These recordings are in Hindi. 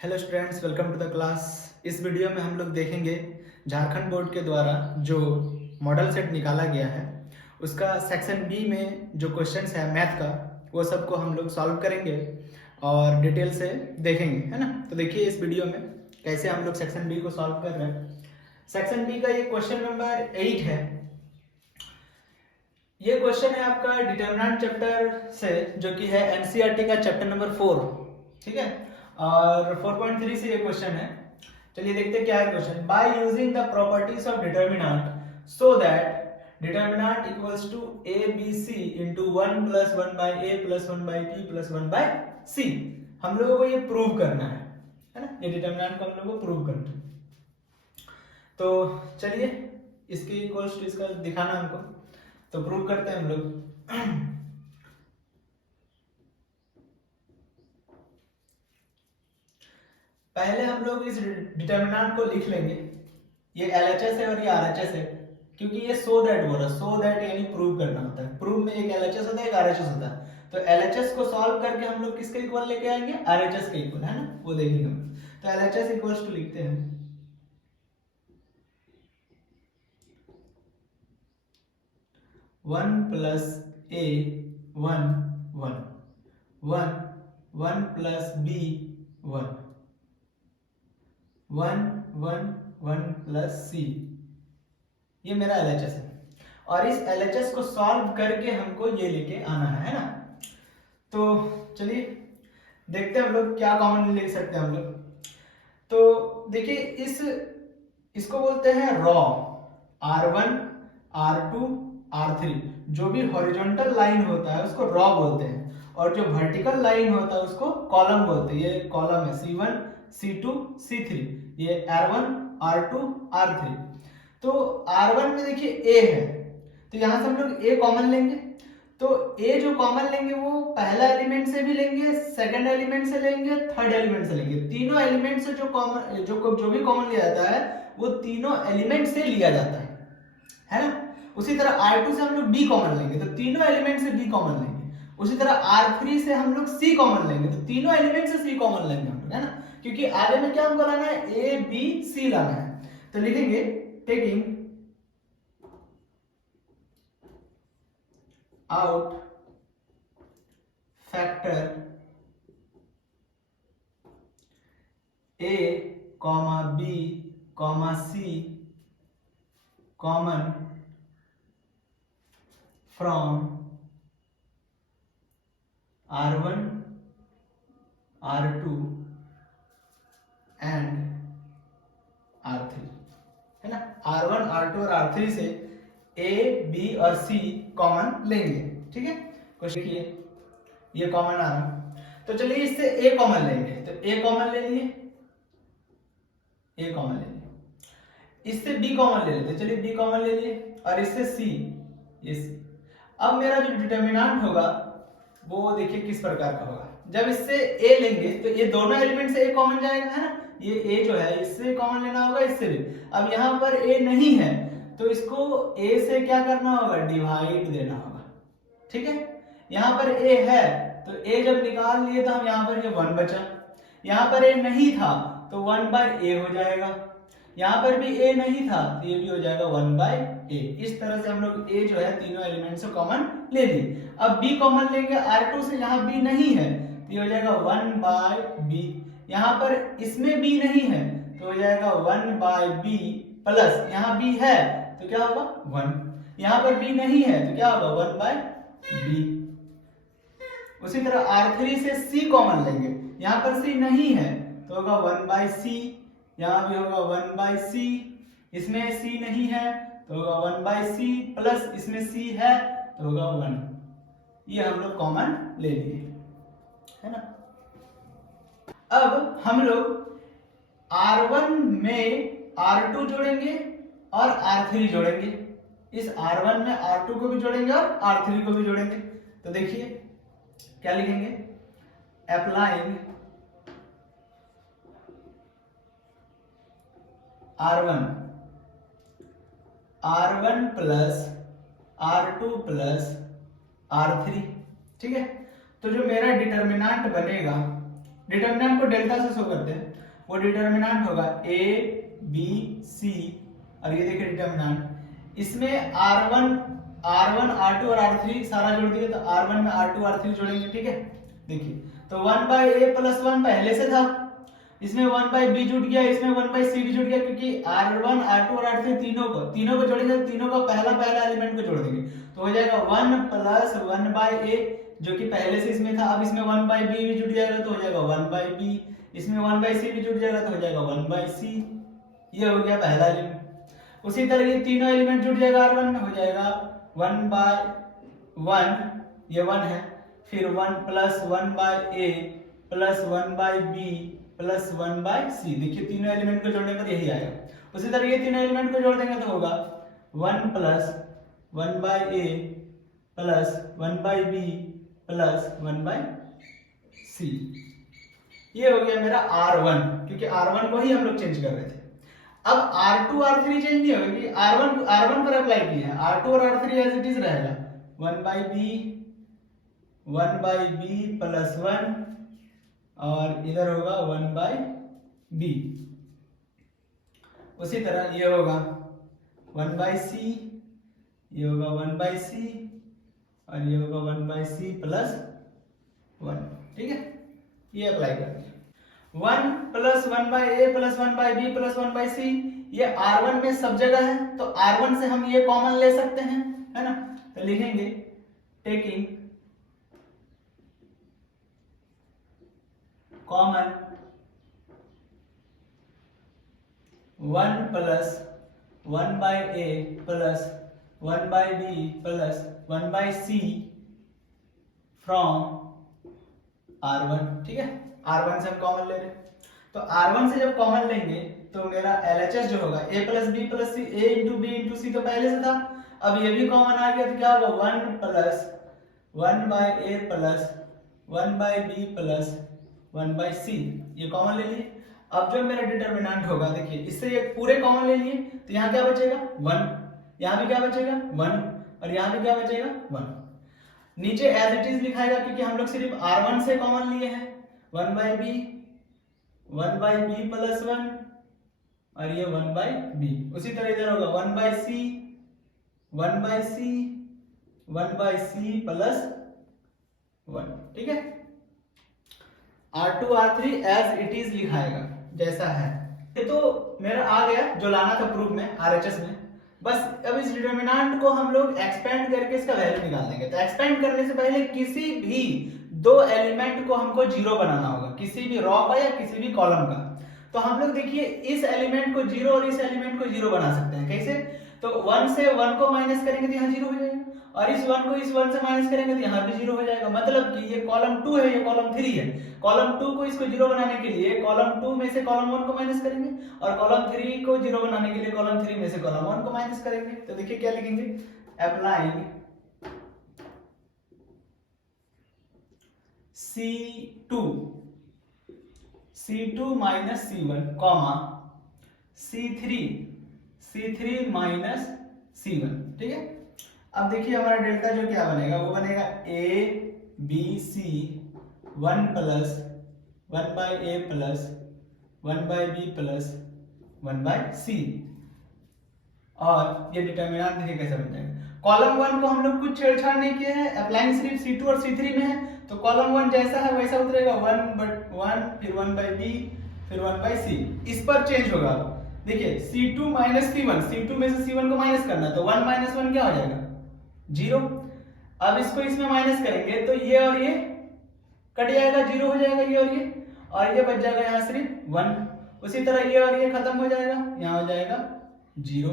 Hello students, welcome to the class. इस वीडियो में हम लोग देखेंगे झारखंड बोर्ड के द्वारा जो मॉडल सेट निकाला गया है उसका सेक्शन बी में जो क्वेश्चंस है मैथ का वो सबको हम लोग सॉल्व करेंगे और डिटेल से देखेंगे, है ना। तो देखिए इस वीडियो में कैसे हम लोग सेक्शन बी को सॉल्व कर रहे हैं। सेक्शन बी का ये क्वेश्चन नंबर 8 है। ये क्वेश्चन है आपका डिटरमिनेंट चैप्टर से, जो कि है एनसीईआरटी का चैप्टर नंबर 4, ठीक है। और 4.3 से ये क्वेश्चन है। चलिए देखते हैं क्या है question. By using the properties of determinant so that determinant equals to a b c into 1 plus 1 by a plus 1 by b plus 1 by c. हम लोगों को ये प्रूव करना है ना। ये डिटरमिनेंट को हम लोगों को प्रूव करना है। तो चलिए इसके इक्वल्स टू इसका दिखाना हमको, तो प्रूव करते हैं हम लोग। पहले हम लोग इस डिटरमिनेंट को लिख लेंगे। ये एलएचएस है और ये आरएचएस है, क्योंकि ये सो दैट बोल रहा है। सो दैट यानी प्रूव करना होता है। प्रूव में एक एलएचएस होता है, एक आरएचएस होता है। तो एलएचएस को सॉल्व करके हम लोग किसके इक्वल लेके आएंगे? आरएचएस के इक्वल, है ना, वो देखेंगे हम। तो एलएचएस इक्वल्स टू लिखते हैं 1 प्लस ए 1 1 1 1 प्लस बी 1 1 1 1 प्लस सी। ये मेरा एलएचएस है और इस एलएचएस को सॉल्व करके हमको ये लेके आना है ना। तो चलिए देखते हैं हम लोग क्या कॉमन ले सकते हैं हम लोग। तो देखिए इसको बोलते हैं रॉ। R1 R2 R3 जो भी हॉरिजॉन्टल लाइन होता है उसको रॉ बोलते हैं, और जो वर्टिकल लाइन होता है उसको कॉलम बोलते हैं। ये कॉलम है C1 C2 C3। ये R1 R2 R3। तो R1 में देखिए A है, तो यहां से हम लोग A कॉमन लेंगे। तो A जो कॉमन लेंगे वो पहला एलिमेंट से भी लेंगे, सेकंड एलिमेंट से लेंगे, थर्ड एलिमेंट से लेंगे। तीनों एलिमेंट से जो कॉमन जो भी कॉमन लिया जाता है वो तीनों एलिमेंट से लिया जाता है ना। उसी तरह R2 से हम लोग B कॉमन लेंगे, तो तीनों एलिमेंट से B कॉमन लेंगे। उसी तरह R3 से हम लोग C कॉमन लेंगे, तो तीनों एलिमेंट से C कॉमन लेंगे हम लोग, है ना। क्योंकि आगे में क्या हमको लाना है? A B C लाना है। तो लिखेंगे taking out factor A, B, C common from R1 R2 and R3, है ना। R1 R2 और R3 से A B और C कॉमन लेंगे, ठीक है। कुछ देखिए ये कॉमन आ रहा, तो चलिए इससे A कॉमन लेंगे। तो A कॉमन ले लिए, A कॉमन ले लिए। इससे B कॉमन ले लेते, चलिए B कॉमन ले लिए। और इससे C, ये C। अब मेरा जो डिटरमिनेंट होगा वो देखिए किस प्रकार का होगा। जब इससे A लेंगे तो ये दोनों एलिमेंट से A कॉमन जाएगा, है ना। ये A जो है इससे कॉमन लेना होगा, इससे भी। अब यहाँ पर A नहीं है तो इसको A से क्या करना होगा? डिवाइड देना होगा, ठीक है। यहाँ पर A है तो A जब निकाल लिए तो हम यहाँ पर ये 1 बचा। यहाँ पर A नहीं था तो 1 बाय A हो जाएगा। यहाँ पर भी A नहीं था तो ये भी हो जाएगा 1 बाय A। इस तरह से हम लोग A जो है तीनों एलिमेंट से कॉमन ले लिए। अब B कॉमन लेंगे R2 से, यहाँ B नहीं है तो ये हो जाएगा 1 बाय B। यहाँ पर इसमें B नहीं है तो हो जाएगा 1 बाय B प्लस यहाँ B है तो क्या होगा 1। यहाँ पर B नहीं है तो क्या होगा 1 बाय B। उसी तरह R3 से C कॉमन लेंगे, यहाँ पर C नहीं है तो होगा 1 बाय C। यहाँ भी होगा 1 बाय C। इसमें C नहीं है तो होगा 1 बाय C प्लस इसमें C है तो होगा 1। ये हम लोग कॉमन ले लिए, है ना। अब हम लोग R1 में R2 जोड़ेंगे और R3 जोड़ेंगे। इस R1 में R2 को भी जोड़ेंगे और R3 को भी जोड़ेंगे। तो देखिए क्या लिखेंगे? Applying R1 plus R2 plus R3, ठीक है। तो जो मेरा डिटरमिनेंट बनेगा डिटर्मिनेंट को डेल्टा से शो करते हैं, वो डिटर्मिनेंट होगा ए बी सी, और ये देखिए डिटर्मिनेंट, इसमें R1 R2 और R3 सारा जोड़ दिए, तो R1 में R2 R3 जोड़ेंगे, ठीक है। देखिए तो 1/a + 1 पहले से था, इसमें 1/b जुड़ गया, इसमें 1/c भी जुड़ गया, क्योंकि R1 R2 और R3 तीनों को जोड़ेंगे, तीनों का पहला एलिमेंट को जोड़ देंगे, तो हो जाएगा 1 + 1/a जो कि पहले से इसमें था। अब इसमें 1/b भी जुड़ जाएगा तो हो जाएगा 1/b, इसमें 1/c भी जुड़ जाएगा तो हो जाएगा 1/c। ये हो गया पहला एलिमेंट। उसी तरह ये तीनों एलिमेंट जुड़ जाएगा R1 में, हो जाएगा 1/1, ये 1 है, फिर 1 + 1/a + 1/b + 1/c। देखिए तीनों एलिमेंट को जोड़ने पर यही आएगा। उसी तरह ये तीनों एलिमेंट को जोड़ देंगे तो होगा 1 + 1/a + 1/b + 1/c। ये हो गया मेरा R1, क्योंकि R1 को ही हम लोग चेंज कर रहे थे। अब R2 R3 चेंज नहीं होगा, क्योंकि R1 पर अप्लाई किए हैं, R2 और R3 एज इट इज रहेगा, 1/b + 1, और इधर होगा 1/b। उसी तरह ये होगा 1/c, ये होगा 1/c, और ये होगा 1/c + 1, ठीक है। ये अप्लाई कर दिया। 1 + 1/a + 1/b + 1/c, ये R1 में सब जगह है, तो R1 से हम ये कॉमन ले सकते हैं, है ना। तो लिखेंगे taking common 1 + 1/a + 1/b + 1/c from R1, ठीक है। R1 से हम कॉमन ले रहे हैं, तो R1 से जब कॉमन लेंगे तो मेरा LHS जो होगा a + b + c, a × b × c तो पहले से था, अब ये भी कॉमन आ गया तो क्या होगा 1 + 1/a + 1/b + 1/c, ये कॉमन ले लिए। अब जो मेरा डिटर्मिनेंट होगा, देखिए इससे ये पूरे कॉमन ले लिए, तो यहाँ क्या बचेगा 1, यहाँ भी क्या बचेगा 1, और यहाँ भी क्या बचेगा 1। नीचे एज इट इज लिखाएगा, क्योंकि हम लोग सिर्फ R1 से कॉमन लिए हैं, 1/b + 1, और ये 1/b। उसी तरह इधर होगा 1/c + 1, ठीक है। R2 R3 as it is लिखाएगा जैसा है। ये तो मेरा आ गया जो लाना था प्रूफ में, RHS में। बस अब इस डिटरमिनेंट को हम लोग एक्सपेंड करके इसका वैल्यू निकाल देंगे। तो एक्सपेंड करने से पहले किसी भी दो एलिमेंट को हमको जीरो बनाना होगा, किसी भी रॉ का या किसी भी कॉलम का। तो हम लोग देखिए इस एलिमेंट को जीरो और इस एलिमेंट को जीरो बना सकते हैं। कैसे? तो 1 से 1 को माइनस करेंगे तो यहाँ जीरो हो जाएगा, और इस 1 को इस 1 से माइनस करेंगे तो यहाँ भी जीरो हो जाएगा। मतलब कि ये कॉलम 2 है, ये कॉलम 3 है। कॉलम 2 को इसको जीरो बनाने के लिए कॉलम 2 में से कॉलम 1 को माइनस करेंगे, और कॉलम 3 को जीरो बनाने के लिए कॉलम 3 में से कॉलम 1 को माइनस करेंगे। तो देखिए क्या लिखेंगे, applying C2 minus C1 comma C3 minus C1, ठीक है। अब देखिए हमारा डेल्टा जो क्या बनेगा, वो बनेगा A B C 1 + 1/a + 1/b + 1/c, और ये डिटरमिनेंट देखिए कैसे बन जाएगा। कॉलम 1 को हम लोग कुछ छेड़छाड़ नहीं किए हैं, अप्लाइंग सिर्फ C2 और C3 में है, तो कॉलम 1 जैसा है वैसा उतरेगा, 1/1 फिर 1/b फिर 1/c। इस पर चेंज होगा। देखिए C2 माइनस C1, C2 में से C1 को माइनस करना है, तो 1 - 1 क्या हो जाएगा 0। अब इसको इसमें माइनस करेंगे तो ये और ये कट जाएगा, 0 हो जाएगा ये और ये बच जाएगा यहाँ सिर्फ 1। उसी तरह ये और ये खत्म हो जाएगा, यहाँ हो जाएगा 0।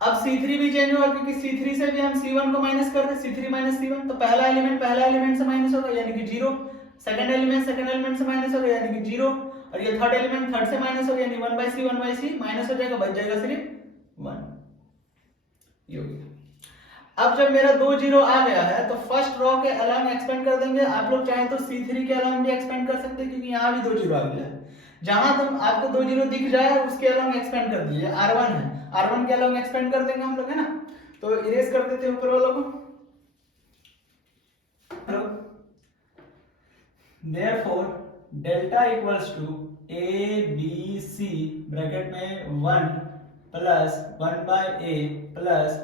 अब C3 भी चेंज होगा, क्योंकि C3 से भी हम C1 को माइनस कर रहे हैं, C3 माइनस C1, तो पहला एलिमेंट से माइनस होगा यानी कि 0, सेकंड एलिमेंट से माइनस होगा यानी कि 0, और ये थर्ड एलिमेंट थर्ड से माइनस होगा यानी 1/c माइनस हो जाएगा, बच जाएगा सिर्फ 1। ये हो गया। अब जब मेरा 2 0 आ गया है तो फर्स्ट रो के अलोंग एक्सपेंड कर देंगे। आप लोग चाहे तो C3 के अलोंग भी एक्सपेंड कर सकते हैं, क्योंकि यहाँ भी 2 0 आ गया है। जहां तुम आपको 2 0 दिख जाए उसके अलोंग एक्सपेंड कर दीजिए। R1 है, R1 के अलोंग एक्सपेंड कर देंगे हम लोग, है ना। तो इरेज कर देते हैं ऊपर वालों को। therefore delta equals to a b c bracket में 1 plus 1 by a plus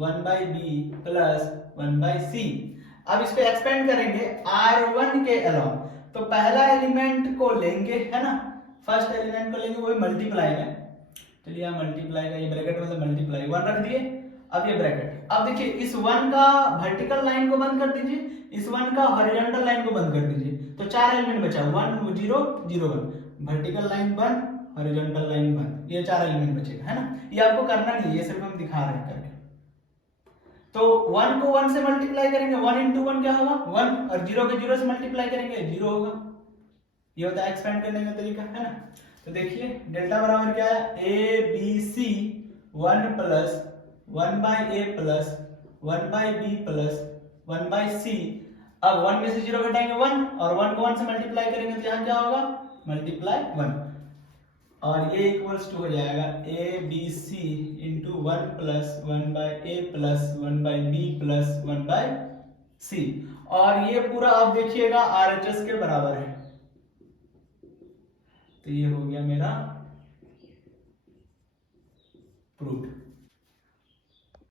1 by b plus 1 by c. अब इसको एक्सपेंड करेंगे R1 के अलावा, तो पहला एलिमेंट को लेंगे, है ना, फर्स्ट एलिमेंट को लेंगे, वही मल्टीप्लाई में, चलिए यहाँ मल्टीप्लाई का ये ब्रैकेट मतलब मल्टीप्लाई 1 रख दिए। अब ये ब्रैकेट, अब देखिए इस 1 का वर्टिकल लाइन को बंद कर दीजिए, इस 1 का हॉरिजॉन्टल लाइन को बंद कर दीजिए, तो 4 एलिमेंट बचा 1 0 0 1, वर्टिकल लाइन बंद, हॉरिजॉन्टल लाइन बंद, ये 4 एलिमेंट बचेगा, है ना। ये आपको करना नहीं है, ये सिर्फ हम दिखा रहे हैं करके। तो 1 को 1 से मल्टीप्लाई करेंगे, 1 into 1 क्या होगा 1, और 0 के 0 से मल्टीप्लाई करेंगे 0 होगा। ये होता है एक्सपेंड करने का तरीका, है ना। तो देखिए डेल्टा बराबर क्या है, a b c 1 plus 1 by a plus 1 by b plus 1 by c. अब 1 में से 0 घटाएंगे 1, और 1 को 1 से मल्टीप्लाई करेंगे तो यहाँ क्या होगा मल्टीप्लाई 1, और ये इक्वल्स टू हो जाएगा a b c into 1 plus 1 by a plus 1 by b plus 1 by c. और ये पूरा आप देखिएगा RHS के बराबर है, तो ये हो गया मेरा प्रूफ।